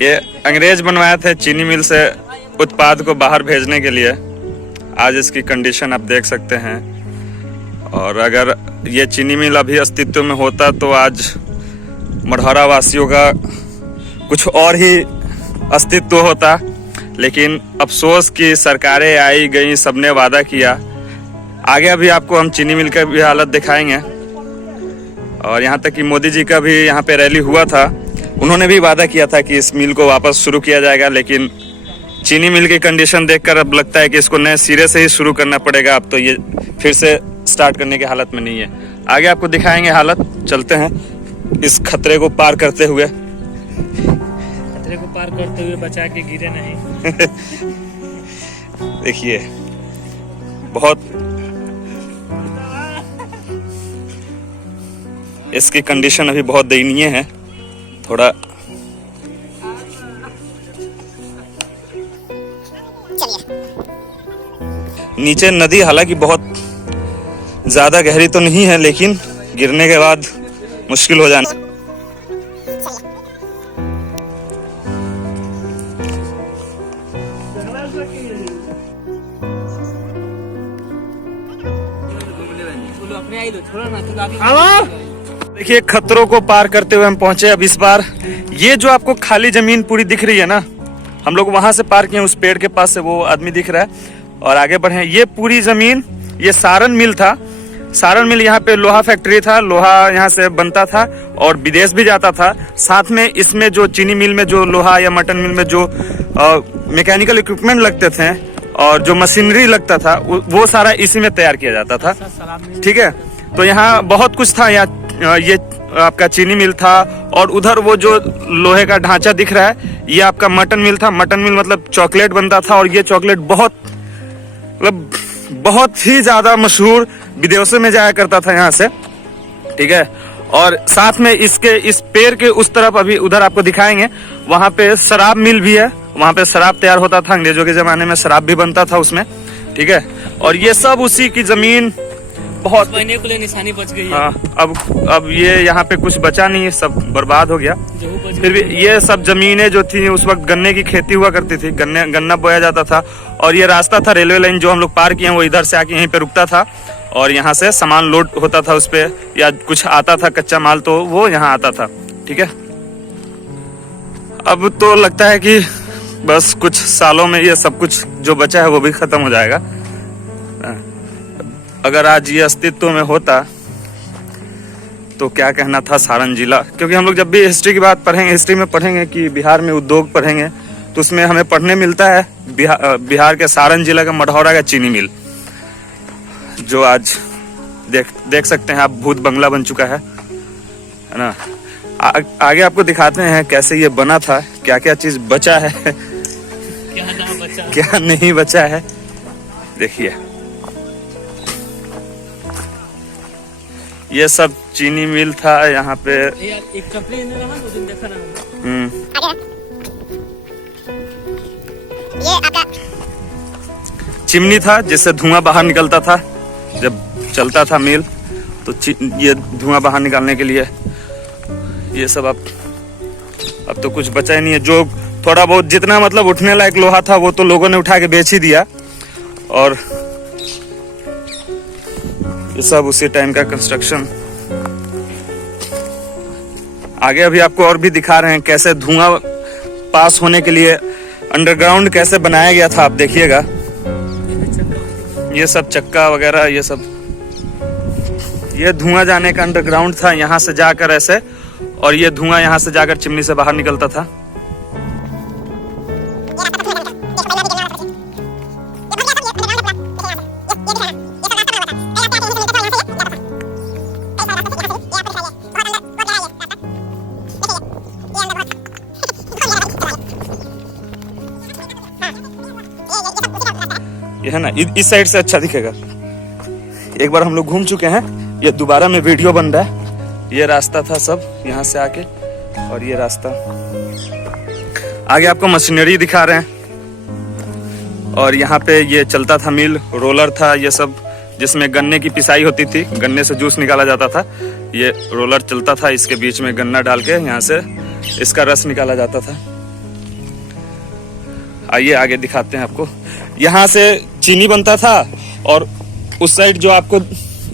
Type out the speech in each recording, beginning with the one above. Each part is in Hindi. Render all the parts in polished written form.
ये अंग्रेज बनवाया थे चीनी मिल से उत्पाद को बाहर भेजने के लिए। आज इसकी कंडीशन आप देख सकते हैं। और अगर ये चीनी मिल अभी अस्तित्व में होता तो आज मढ़ौरा वासियों का कुछ और ही अस्तित्व होता। लेकिन अफसोस कि सरकारें आई गई, सबने वादा किया। आगे अभी आपको हम चीनी मिल का भी हालत दिखाएंगे। और यहाँ तक कि मोदी जी का भी यहाँ पे रैली हुआ था, उन्होंने भी वादा किया था कि इस मिल को वापस शुरू किया जाएगा। लेकिन चीनी मिल की कंडीशन देखकर अब लगता है कि इसको नए सिरे से ही शुरू करना पड़ेगा। अब तो ये फिर से स्टार्ट करने की हालत में नहीं है। आगे आपको दिखाएंगे हालत। चलते हैं इस खतरे को पार करते हुए। खतरे को पार करते हुए बचा के गिरे नहीं। देखिए बहुत इसकी कंडीशन अभी बहुत दयनीय है। थोड़ा नीचे नदी हालांकि बहुत ज्यादा गहरी तो नहीं है, लेकिन गिरने के बाद मुश्किल हो जाना। देखिए खतरों को पार करते हुए हम पहुंचे अब इस बार। ये जो आपको खाली जमीन पूरी दिख रही है ना, हम लोग वहां से पार किए, उस पेड़ के पास से वो आदमी दिख रहा है। और आगे बढ़े, ये पूरी जमीन ये सारण मिल था। सारण मिल यहाँ पे लोहा फैक्ट्री था, लोहा यहाँ से बनता था और विदेश भी जाता था। साथ में इसमें जो चीनी मिल में जो लोहा या मटन मिल में जो मैकेनिकल इक्विपमेंट लगते थे और जो मशीनरी लगता था वो सारा इसी में तैयार किया जाता था। ठीक है, तो यहाँ बहुत कुछ था। यहाँ ये आपका चीनी मिल था और उधर वो जो लोहे का ढांचा दिख रहा है ये आपका मटन मिल था। मटन मिल मतलब चॉकलेट बनता था और ये चॉकलेट बहुत ही ज्यादा मशहूर, विदेशों में जाया करता था यहाँ से। ठीक है, और साथ में इसके इस पेड़ के उस तरफ अभी उधर आपको दिखाएंगे, वहां पे शराब मिल भी है। वहां पे शराब तैयार होता था, अंग्रेजों के जमाने में शराब भी बनता था उसमें। ठीक है, और ये सब उसी की जमीन बहुत महीने के लिए निशानी बच गई है। हाँ, अब ये यहाँ पे कुछ बचा नहीं है, सब बर्बाद हो गया। फिर भी ये सब जमीनें जो थी उस वक्त गन्ने की खेती हुआ करती थी, गन्ना बोया जाता था। और ये रास्ता था रेलवे लाइन जो हम लोग पार किए वो इधर से आके यहीं पे रुकता था और यहाँ से सामान लोड होता था उस पे, या कुछ आता था कच्चा माल तो वो यहाँ आता था। ठीक है, अब तो लगता है कि बस कुछ सालों में ये सब कुछ जो बचा है वो भी खत्म हो जाएगा। अगर आज ये अस्तित्व में होता तो क्या कहना था सारण जिला। क्योंकि हम लोग जब भी हिस्ट्री की बात पढ़ेंगे, हिस्ट्री में पढ़ेंगे कि बिहार में उद्योग पढ़ेंगे तो उसमें हमें पढ़ने मिलता है बिहार के सारण जिला का मढ़ौरा का चीनी मिल, जो आज देख सकते हैं आप भूत बंगला बन चुका है ना। आगे आपको दिखाते हैं कैसे ये बना था, क्या क्या चीज बचा है, क्या नहीं बचा है। देखिए ये सब चीनी मिल था यहाँ पे। एक देखा ना। ये आपका चिमनी था जिससे धुआं बाहर निकलता था जब चलता था मिल, तो ये धुआं बाहर निकालने के लिए ये सब। अब तो कुछ बचा ही नहीं है। जो थोड़ा बहुत जितना मतलब उठने लायक लोहा था वो तो लोगों ने उठा के बेच ही दिया। और ये सब उसी टाइम का कंस्ट्रक्शन। आगे अभी आपको और भी दिखा रहे हैं कैसे धुआं पास होने के लिए अंडरग्राउंड कैसे बनाया गया था। आप देखिएगा ये सब चक्का वगैरह, ये सब ये धुआं जाने का अंडरग्राउंड था यहाँ से जाकर ऐसे, और ये धुआं यहाँ से जाकर चिमनी से बाहर निकलता था। ये है ना, इस साइड से अच्छा दिखेगा। एक बार हम लोग घूम चुके हैं, ये दोबारा में वीडियो बन रहा है। ये रास्ता था सब यहाँ से आके, और ये रास्ता आगे आपको मशीनरी दिखा रहे हैं। और यहाँ पे ये चलता था मिल, रोलर था, ये सब जिसमें गन्ने की पिसाई होती थी, गन्ने से जूस निकाला जाता था। ये रोलर चलता था, इसके बीच में गन्ना डाल के यहाँ से इसका रस निकाला जाता था। आइए आगे दिखाते हैं आपको। यहाँ से चीनी बनता था और उस साइड जो आपको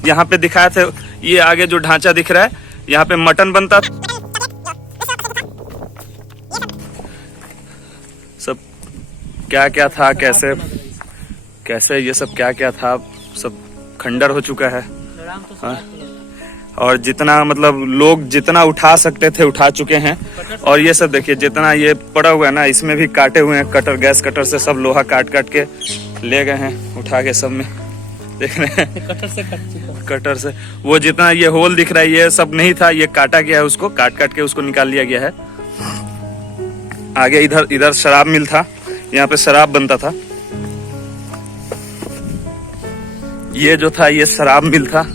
यहाँ पे दिखाया था, ये आगे जो ढांचा दिख रहा है, यहाँ पे मटन बनता था। सब क्या क्या था, कैसे कैसे ये सब क्या क्या था, सब खंडर हो चुका है। हाँ। और जितना मतलब लोग जितना उठा सकते थे उठा चुके हैं। और ये सब देखिए जितना ये पड़ा हुआ है ना, इसमें भी काटे हुए हैं कटर, गैस कटर से सब लोहा काट काट के ले गए हैं उठा के। सब में देख रहे हैं कटर से कट चुका। कटर से वो जितना ये होल दिख रहा है ये सब नहीं था, ये काटा गया है, उसको काट काट के उसको निकाल लिया गया है। आगे इधर शराब मिल था, यहाँ पे शराब बनता था। ये जो था ये शराब मिल था।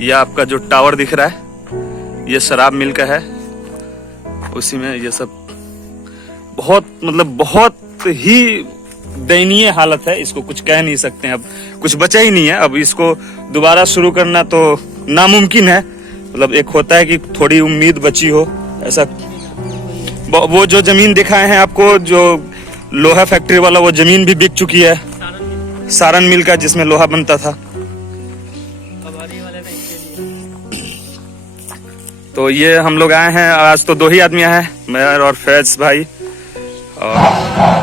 ये आपका जो टावर दिख रहा है ये शराब मिल का है। उसी में ये सब बहुत मतलब बहुत ही दयनीय हालत है, इसको कुछ कह नहीं सकते हैं। अब कुछ बचा ही नहीं है। अब इसको दोबारा शुरू करना तो नामुमकिन है। मतलब एक होता है कि थोड़ी उम्मीद बची हो ऐसा। वो जो जमीन दिखाए हैं आपको, जो लोहा फैक्ट्री वाला, वो जमीन भी बिक चुकी है। सारण मिल का, जिसमें लोहा बनता था। तो ये हम लोग आए हैं, आज तो 2 ही आदमी आए हैं, मैं और फैज भाई। और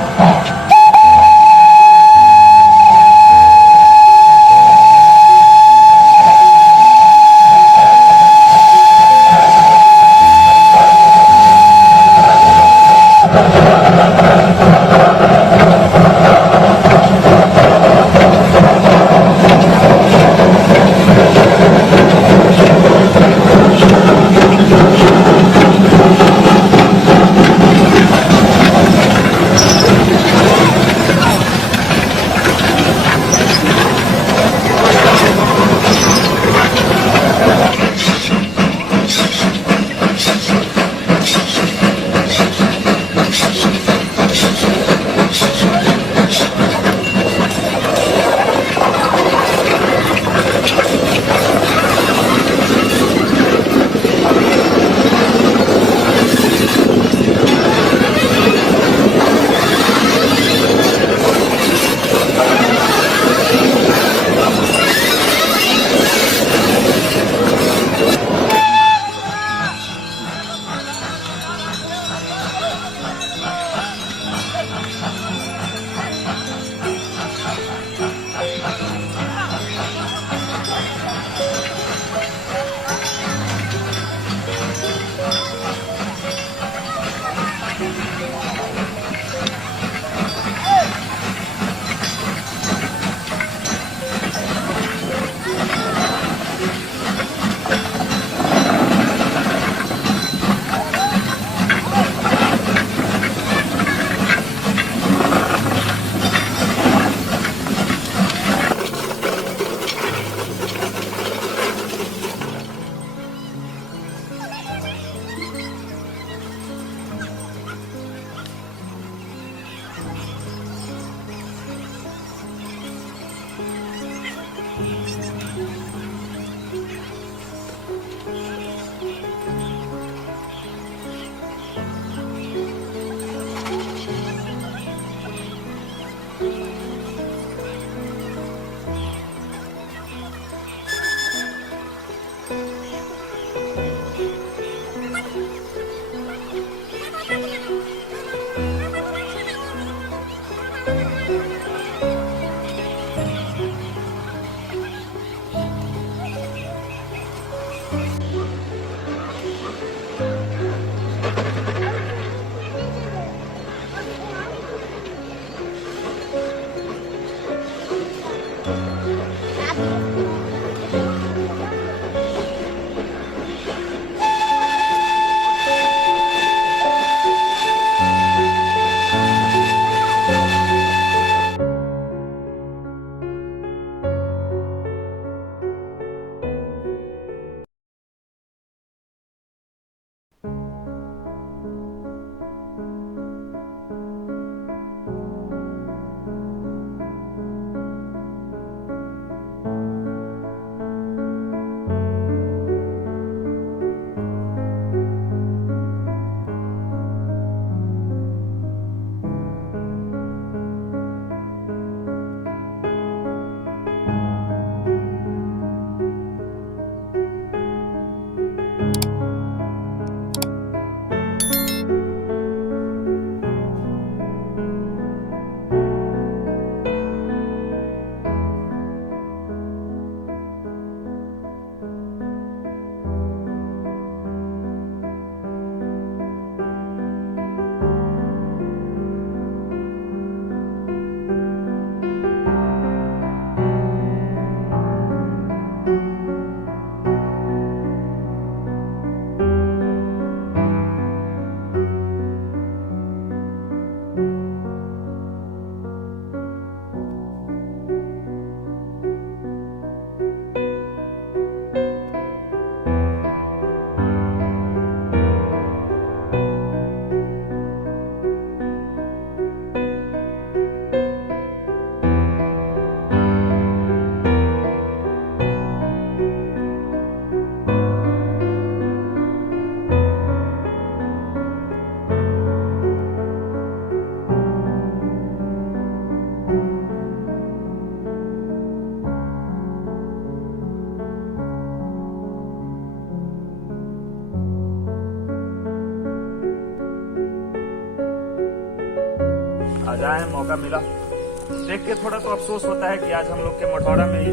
आज आए मौका मिला देख के, थोड़ा तो अफसोस होता है कि आज हम लोग के मठौरा में ही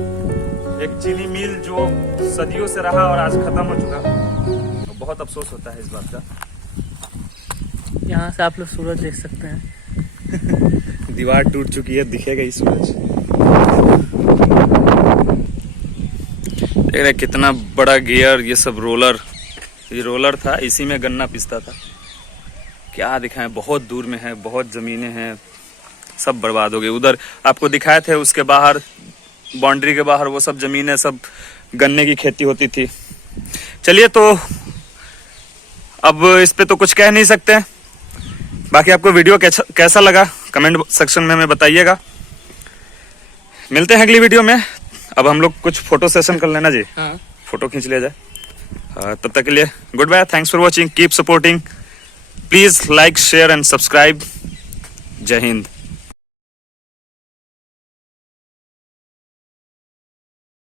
एक चीनी मिल जो सदियों से रहा और आज खत्म हो चुका, तो बहुत अफसोस होता है इस बात का। यहाँ से आप लोग सूरज देख सकते हैं। दीवार टूट चुकी है, दिखेगा ही सूरज। देख रहे कितना बड़ा गियर, ये सब रोलर, ये रोलर था, इसी में गन्ना पिसता था। क्या दिखाएं, बहुत दूर में है, बहुत जमीनें हैं, सब बर्बाद हो गई। उधर आपको दिखाए थे उसके बाहर, बाउंड्री के बाहर वो सब जमीनें, सब गन्ने की खेती होती थी। चलिए, तो अब इस पे तो कुछ कह नहीं सकते। बाकी आपको वीडियो कैसा लगा कमेंट सेक्शन में हमें बताइएगा। मिलते हैं अगली वीडियो में। अब हम लोग कुछ फोटो सेशन कर लेना जी, हाँ। फोटो खींच लिया जाए। तब तक के लिए good bye, thanks for watching, keep supporting, please like share and subscribe. जय हिंद।